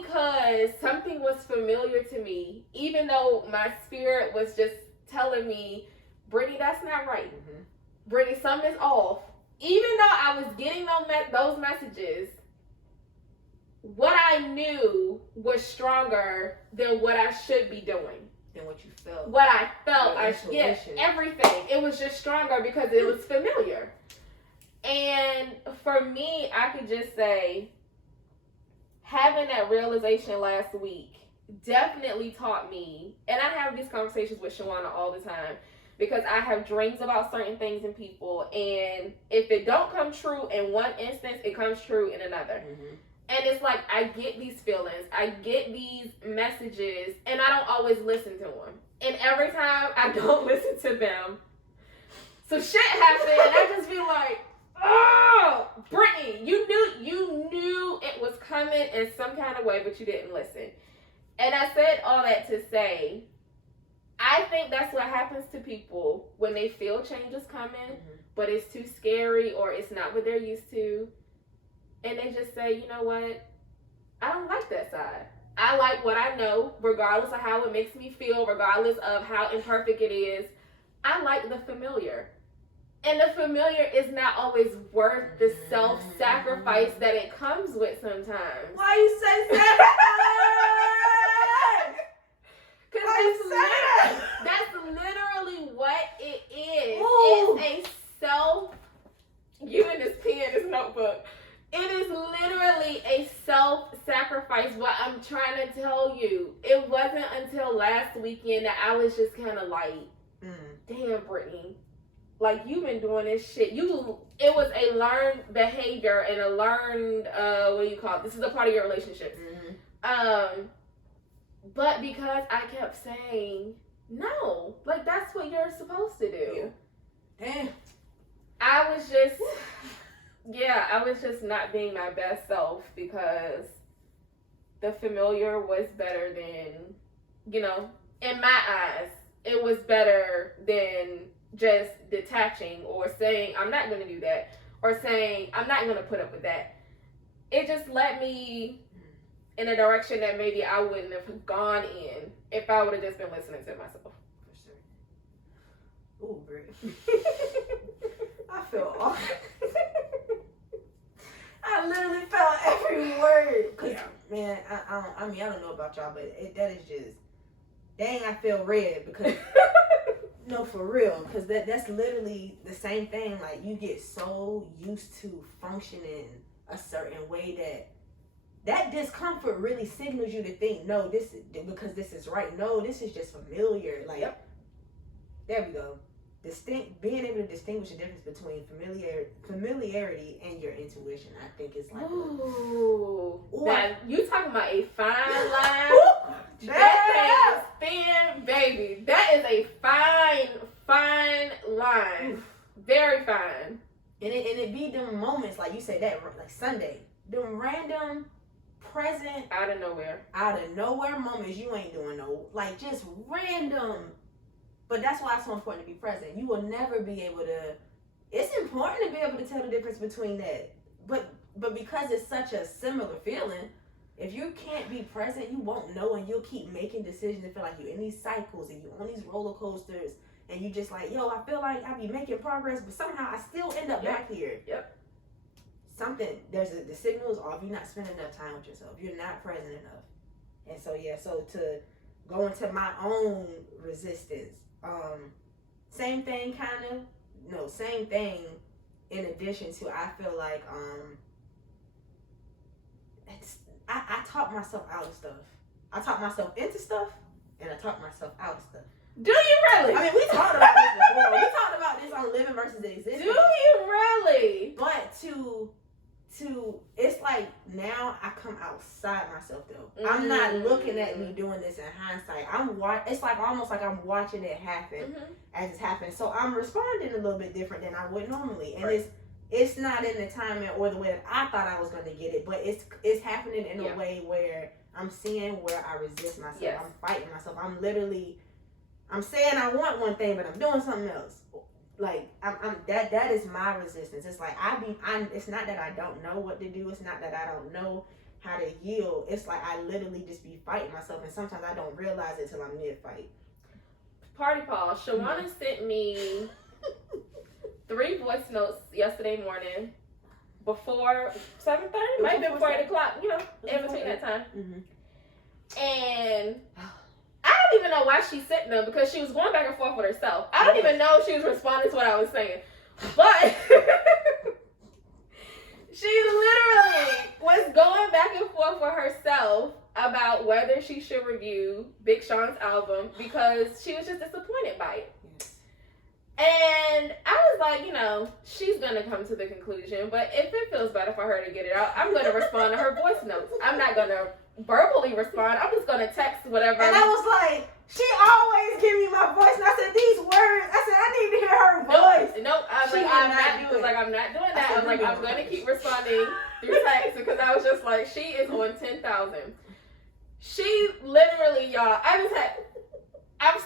because something was familiar to me, even though my spirit was just telling me, Brittany, that's not right. Mm-hmm. Brittany, something's off. Even though I was getting those messages, what I knew was stronger than what I should be doing. Than what you felt. What I felt. Everything. It was just stronger because it was familiar. And for me, I could just say, having that realization last week definitely taught me, and I have these conversations with Shawana all the time, because I have dreams about certain things and people, and if it don't come true in one instance, it comes true in another. Mm-hmm. And it's like, I get these feelings, I get these messages, and I don't always listen to them. And every time I don't listen to them, some shit happens, and I just be like, oh, Brittany, you knew it was coming in some kind of way, but you didn't listen. And I said all that to say, I think that's what happens to people when they feel change is coming, mm-hmm. but it's too scary or it's not what they're used to. And they just say, you know what? I don't like that side. I like what I know, regardless of how it makes me feel, regardless of how imperfect it is. I like the familiar. And the familiar is not always worth the self-sacrifice that it comes with sometimes. Why you say sacrifice? Because that's literally what it is. Ooh. It's a self... You and this pen, this notebook. It is literally a self-sacrifice, what I'm trying to tell you. It wasn't until last weekend that I was just kind of like, damn, Brittany. Like, you've been doing this shit. It was a learned behavior and a learned, what do you call it? This is a part of your relationship. Mm-hmm. But because I kept saying, no, like, that's what you're supposed to do. Yeah. Damn. I was just not being my best self because the familiar was better than, in my eyes, it was better than just detaching or saying, I'm not going to do that, or saying, I'm not going to put up with that. It just led me in a direction that maybe I wouldn't have gone in if I would have just been listening to myself. For sure. Ooh, Brit. I feel awful. I literally felt every word. Cause man, I don't know about y'all, but that is just, dang, I feel red because, no, for real, because that's literally the same thing. Like, you get so used to functioning a certain way that discomfort really signals you to think, no, this is because this is right. No, this is just familiar. Like, There we go. Being able to distinguish the difference between familiarity and your intuition, I think is like, ooh. Now, you talking about a fine line? That thing is thin, baby. That is a fine line. Very fine. And it be them moments, like you say, that like Sunday, them random present out of nowhere moments you ain't doing like just random. But that's why it's so important to be present. You will never be able to. It's important to be able to tell the difference between that. But because it's such a similar feeling, if you can't be present, you won't know, and you'll keep making decisions and feel like you're in these cycles and you're on these roller coasters, and you just like, yo, I feel like I be making progress, but somehow I still end up back here. Yep. The signal is off. You're not spending enough time with yourself. You're not present enough. And so so to go into my own resistance. Same thing in addition to, I feel like I talk myself out of stuff. I talk myself into stuff, and I talk myself out of stuff. Do you really? I mean, we talked about this before. We talked about this on Living versus Existing. Do you really? But to it's like, now I come outside myself though. Mm-hmm. I'm not looking at me doing this in hindsight. It's like almost like I'm watching it happen as it's happening. So I'm responding a little bit different than I would normally. And it's not in the timing or the way that I thought I was going to get it, but it's happening in a way where I'm seeing where I resist myself. Yes. I'm fighting myself. I'm saying I want one thing, but I'm doing something else. Like, that is my resistance. It's like, it's not that I don't know what to do. It's not that I don't know how to yield, it's like I literally just be fighting myself, and sometimes I don't realize it till I'm mid-fight. Party pause. Shawana sent me 3 voice notes yesterday morning before 7:30, might be before 8 o'clock, you know, in between that time. Mm-hmm. And I don't even know why she sent them, because she was going back and forth with herself. I don't even know if she was responding to what I was saying. But she literally was going back and forth with herself about whether she should review Big Sean's album, because she was just disappointed by it. And I was like, you know, she's going to come to the conclusion, but if it feels better for her to get it out, I'm going to respond to her voice notes. I'm not going to verbally respond. I'm just going to text whatever. And I was like, she always give me my voice, and I said, these words, I said, I need to hear her voice. Nope. I'm not doing that. I was like, I'm going to keep responding through text, because I was just like, she is on 10,000. She literally, y'all, I'm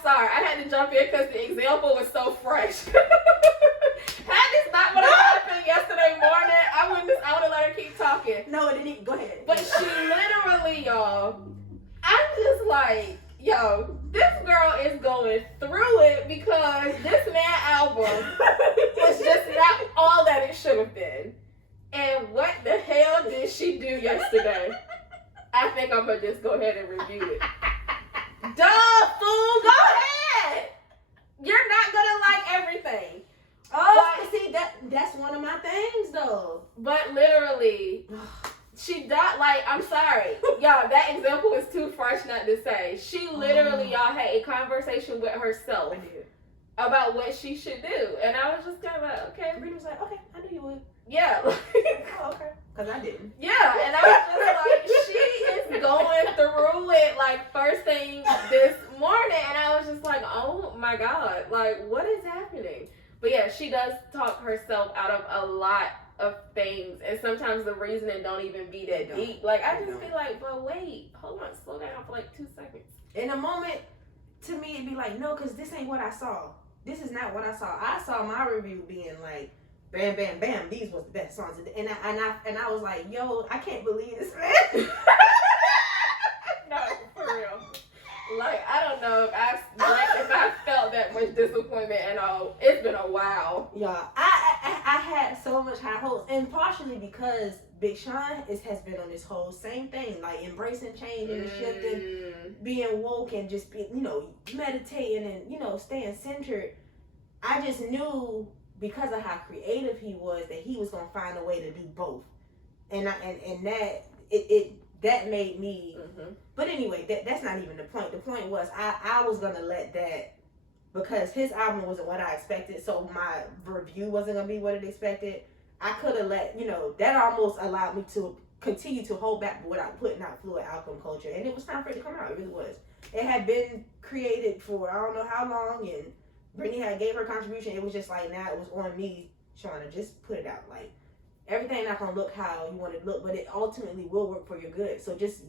sorry, I had to jump in because the example was so fresh. Had this not what happened yesterday morning, I would have let her keep talking. No, it didn't. Go ahead. But she literally, y'all, I'm just like, yo, this girl is going through it because this man album was just not all that it should have been. And what the hell did she do yesterday? I think I'm going to just go ahead and review it. Duh, fool, go ahead. You're not going to like everything. Oh, but, see, that's one of my things, though. But literally, she like, I'm sorry. Y'all, that example is too fresh not to say. She literally, y'all, had a conversation with herself about what she should do. And I was just kind of like, okay. Rita was like, okay, I knew you would. Yeah. Oh, okay. Because I didn't. Yeah, and I was just like, she is going through it, like, first thing this morning. And I was just like, oh, my God. Like, what is happening? But, yeah, she does talk herself out of a lot of things. And sometimes the reasoning don't even be that deep. Like, I just feel like, but wait, hold on, slow down for, like, 2 seconds. In a moment, to me, it'd be like, no, because this ain't what I saw. This is not what I saw. I saw my review being like, bam, bam, bam, these was the best songs. And I was like, yo, I can't believe this, man. No, for real. Like, I don't know if I felt that much disappointment and all. It's been a while. Yeah, I had so much high hopes, and partially because Big Sean has been on this whole same thing, like embracing change and shifting, being woke and just being, you know, meditating and, you know, staying centered. I just knew, because of how creative he was, that he was gonna find a way to do both, and that made me. Mm-hmm. But anyway, that's not even the point. The point was I was gonna let that, because his album wasn't what I expected, so my review wasn't gonna be what it expected. I could have let, you know, that almost allowed me to continue to hold back without putting out Fluid Outcome Culture, and it was time for it to come out. It really was. It had been created for I don't know how long, and Brittany had gave her contribution. It was just like, now it was on me trying to just put it out. Like, everything not gonna look how you want it to look, but it ultimately will work for your good. So just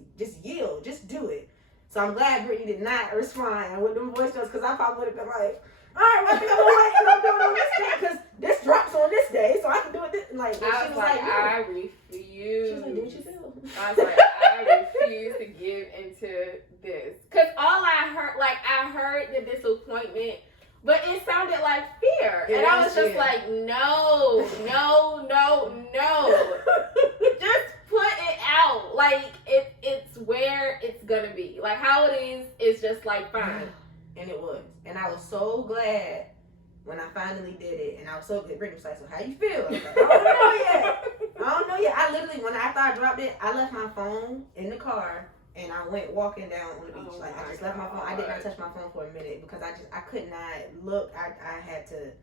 yield, just do it. So I'm glad Brittany did not respond with them voice notes, because I probably would have been like, all right, well, I think I'm gonna wait and I'm doing it on this day, because this drops on this day, so I can do it this. Like, I was like, I refuse. She was like, do what you do. I was like, I refuse to give into this, because all I heard the disappointment. But it sounded like fear. And I was just like, no. Just put it out. Like, it's where it's going to be. Like, how it is just like fine. And it was. And I was so glad when I finally did it. And I was so good. Brittany was like, so how you feel? I was like, I don't know yet. I literally, after I dropped it, I left my phone in the car. And I went walking down on the beach. I just left my phone. I did not touch my phone for a minute because I could not look. I had to.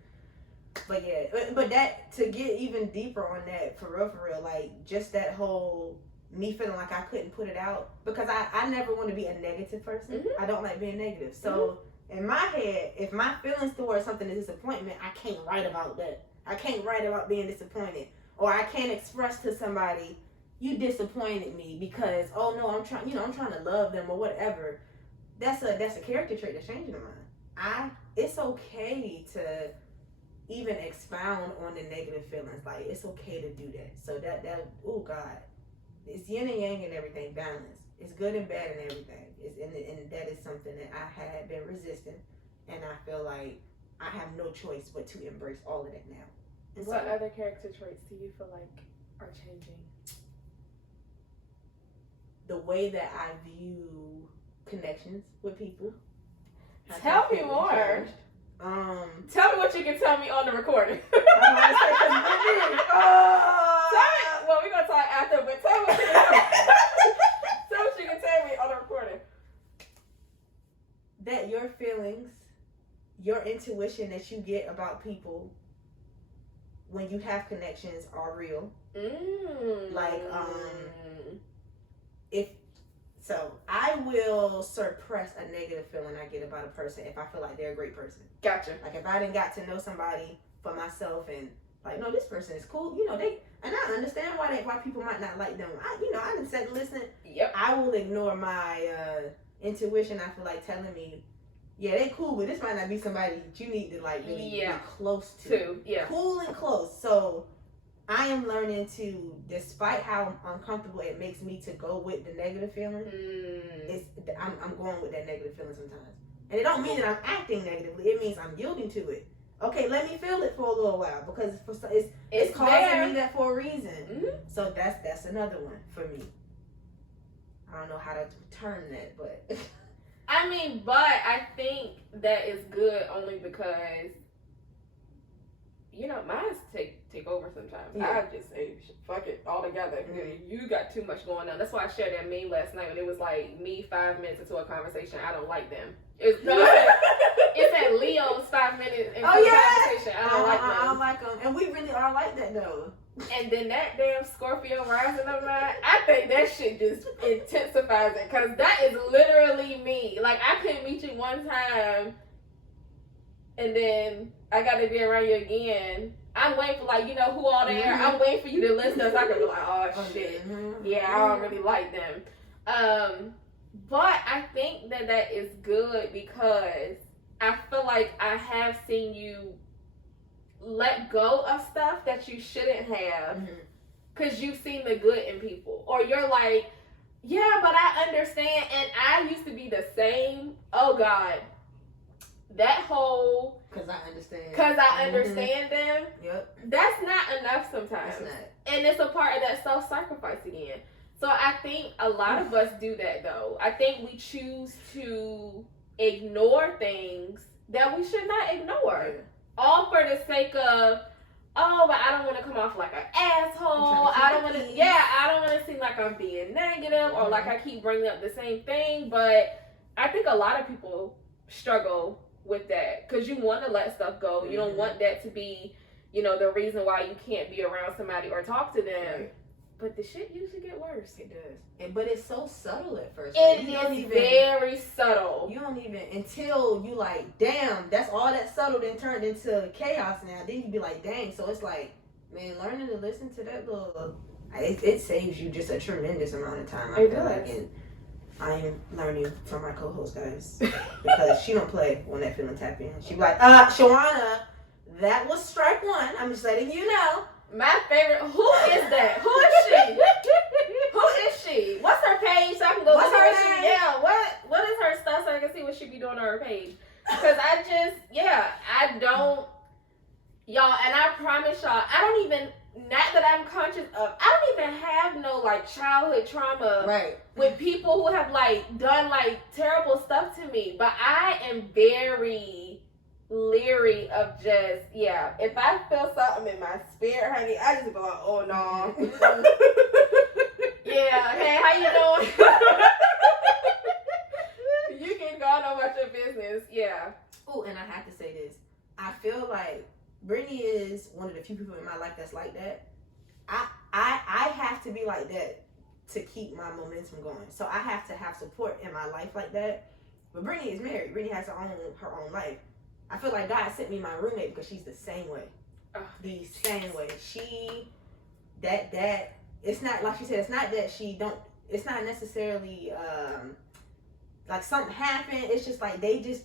But yeah, but that, to get even deeper on that, for real, like, just that whole me feeling like I couldn't put it out, because I never want to be a negative person. Mm-hmm. I don't like being negative. So in my head, if my feelings towards something is disappointment, I can't write about that. I can't write about being disappointed, or I can't express to somebody, you disappointed me because, oh no, I'm trying to love them or whatever. That's a character trait that's changing mine. It's okay to even expound on the negative feelings. Like, it's okay to do that. So that oh God, it's yin and yang and everything, balance. It's good and bad and everything. And that is something that I had been resisting, and I feel like I have no choice but to embrace all of that now. And what other character traits do you feel like are changing? The way that I view connections with people. Tell me more. Tell me what you can tell me on the recording. Tell me. Well, we're gonna talk after, but tell me what you can tell me on the recording. That your feelings, your intuition that you get about people when you have connections are real. Like, so I will suppress a negative feeling I get about a person if I feel like they're a great person. Gotcha. Like if I didn't got to know somebody for myself and like, no, this person is cool. And I understand why people might not like them. I didn't sit and listen. Yep. I will ignore my intuition. I feel like telling me, yeah, they cool, but this might not be somebody that you need to like really be close to. Yeah. Cool and close. So I am learning to, despite how uncomfortable it makes me to go with the negative feeling, I'm going with that negative feeling sometimes. And it don't mean that I'm acting negatively. It means I'm yielding to it. Okay, let me feel it for a little while because it's causing me that for a reason. Mm-hmm. So that's another one for me. I don't know how to term that, but but I think that is good only because mine take over sometimes. Yeah. I just say fuck it altogether. Mm-hmm. You got too much going on. That's why I shared that meme last night when it was like me 5 minutes into a conversation. I don't like them. It said Leo's 5 minutes into a conversation. I don't like them. I don't like them, and we really are like that though. And then that damn Scorpio rising of mine, I think that shit just intensifies it because that is literally me. Like I couldn't meet you one time, and then I got to be around you again. I'm waiting for who all there. Mm-hmm. I'm waiting for you to list us. I could be like, oh shit, yeah, I don't really like them. But I think that is good because I feel like I have seen you let go of stuff that you shouldn't have because you've seen the good in people, or you're like, yeah, but I understand. And I used to be the same. Oh God, that whole because I understand them. Yep, that's not enough sometimes. That's not. And it's a part of that self-sacrifice again. So I think a lot of us do that though. I think we choose to ignore things that we should not ignore. Yeah. All for the sake of, but I don't want to come off like an asshole. I don't want to seem like I'm being negative or like I keep bringing up the same thing. But I think a lot of people struggle with that because you want to let stuff go. You don't want that to be, the reason why you can't be around somebody or talk to them. Right. But the shit usually get worse. It does. But it's so subtle at first. It is very subtle. You don't even, until you like, damn, that's all that subtle then turned into chaos now. Then you be like, dang. So it's like, man, learning to listen to that little, it saves you just a tremendous amount of time. I feel like, and I am learning from my co-host, guys. Because she don't play when that feeling tap in. She be like, Shawana, that was strike one. I'm just letting you know. My favorite. Who is that? Who is she? Who is she? What's her page so I can go What's see her what name? she? Yeah. What is her stuff so I can see what she be doing on her page? Because I don't. Y'all, and I promise y'all, I don't even. Not that I'm conscious of. I don't even have no childhood trauma with people who have done terrible stuff to me. But I am very leery of just, if I feel something in my spirit, honey, I just be like, oh no. Yeah, hey, how you doing? You can go on about your business. Yeah. Oh, and I have to say this. I feel like Brittany is one of the few people in my life that's like that. I have to be like that to keep my momentum going. So I have to have support in my life like that. But Brittany is married. Brittany has her own life. I feel like God sent me my roommate because she's the same way. The same way. It's not, like she said, it's not that it's not necessarily, something happened. It's just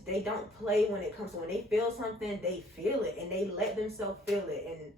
they don't play when it comes to when they feel something, they feel it and they let themselves feel it. And